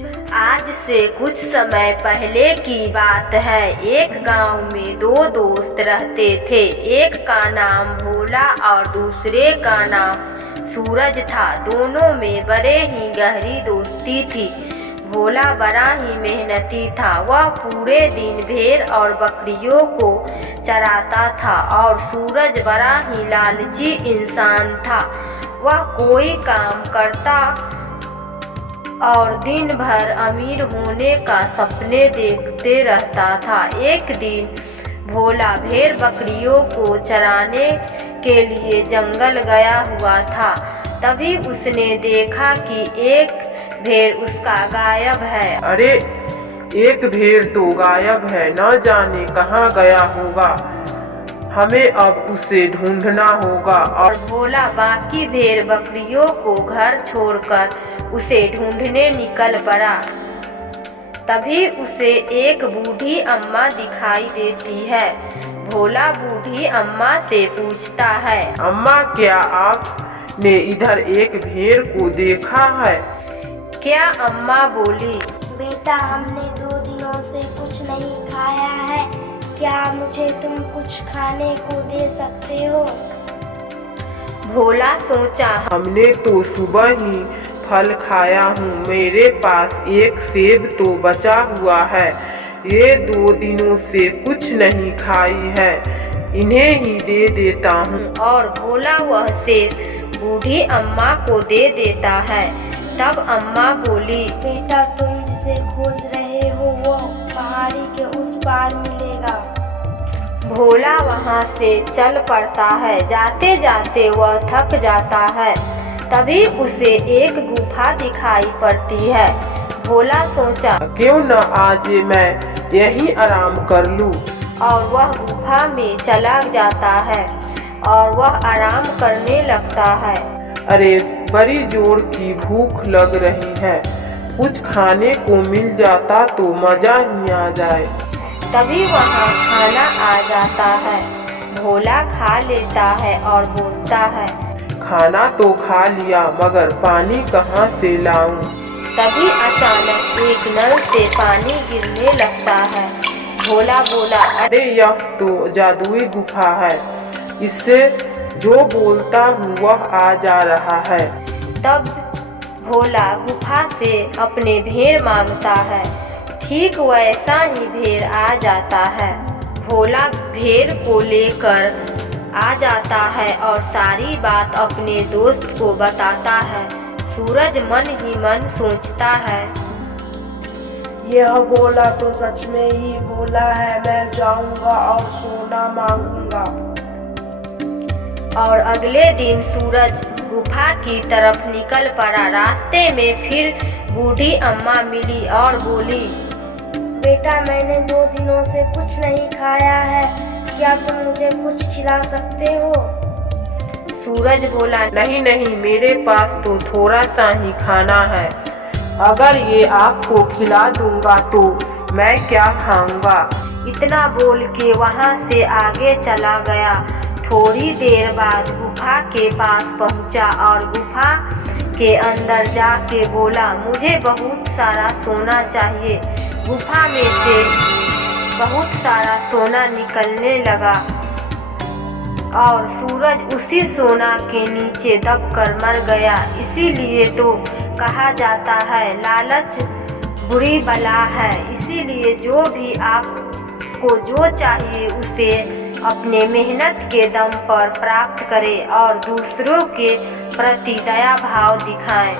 आज से कुछ समय पहले की बात है। एक गांव में दो दोस्त रहते थे। एक का नाम भोला और दूसरे का नाम सूरज था। दोनों में बड़े ही गहरी दोस्ती थी। भोला बड़ा ही मेहनती था। वह पूरे दिन भेड़ और बकरियों को चराता था और सूरज बड़ा ही लालची इंसान था। वह कोई काम करता और दिन भर अमीर होने का सपने देखते रहता था। एक दिन भोला भेड़ बकरियों को चराने के लिए जंगल गया हुआ था। तभी उसने देखा कि एक भेड़ उसका गायब है। अरे, एक भेड़ तो गायब है, न जाने कहाँ गया होगा। हमें अब उसे ढूंढना होगा। और भोला बाकी भेड़ बकरियों को घर छोड़कर उसे ढूंढने निकल पड़ा। तभी उसे एक बूढ़ी अम्मा दिखाई देती है। भोला बूढ़ी अम्मा से पूछता है, अम्मा, क्या आपने इधर एक भेड़ को देखा है? क्या अम्मा बोली, बेटा, हमने 2 दिनों से कुछ नहीं खाया है। क्या मुझे तुम कुछ खाने को दे सकते हो? भोला सोचा, हमने तो सुबह ही फल खाया हूँ। मेरे पास एक सेब तो बचा हुआ है। ये 2 दिनों से कुछ नहीं खाई है, इन्हें ही दे देता हूँ। और भोला वह सेब बूढ़ी अम्मा को दे देता है। तब अम्मा बोली, बेटा, तुम जिसे खोज रहे हो वो पहाड़ी के उस पार मिलेगा। भोला वहाँ से चल पड़ता है। जाते जाते वह थक जाता है। तभी उसे एक गुफा दिखाई पड़ती है। भोला सोचा, क्यों न आज मैं यहीं आराम कर लूं। और वह गुफा में चला जाता है और वह आराम करने लगता है। अरे, बड़ी जोर की भूख लग रही है। कुछ खाने को मिल जाता तो मजा ही आ जाए। तभी वहाँ खाना आ जाता है। भोला खा लेता है और बोलता है, खाना तो खा लिया, मगर पानी कहाँ से लाऊं? तभी अचानक एक नल से पानी गिरने लगता है। भोला बोला, अरे, यह तो जादुई गुफा है। इससे जो बोलता हूँ वह आ जा रहा है। तब भोला गुफा से अपने भेड़ मांगता है। ठीक वैसा ही भेड़ आ जाता है। भोला भेड़ को लेकर आ जाता है और सारी बात अपने दोस्त को बताता है। सूरज मन ही मन सोचता है, यह भोला तो सच में ही भोला है। मैं जाऊंगा और सोना मांगूंगा। और अगले दिन सूरज गुफा की तरफ निकल पड़ा। रास्ते में फिर बूढ़ी अम्मा मिली और बोली, बेटा, मैंने 2 दिनों से कुछ नहीं खाया है। क्या तुम मुझे कुछ खिला सकते हो? सूरज बोला, नहीं नहीं, मेरे पास तो थोड़ा सा ही खाना है। अगर ये आपको खिला दूंगा तो मैं क्या खाऊंगा। इतना बोल के वहाँ से आगे चला गया। थोड़ी देर बाद गुफा के पास पहुँचा और गुफा के अंदर जाके बोला, मुझे बहुत सारा सोना चाहिए। गुफा में से बहुत सारा सोना निकलने लगा और सूरज उसी सोना के नीचे दबकर मर गया। इसीलिए तो कहा जाता है, लालच बुरी बला है। इसीलिए जो भी आपको जो चाहिए उसे अपने मेहनत के दम पर प्राप्त करें और दूसरों के प्रति दया भाव दिखाएं।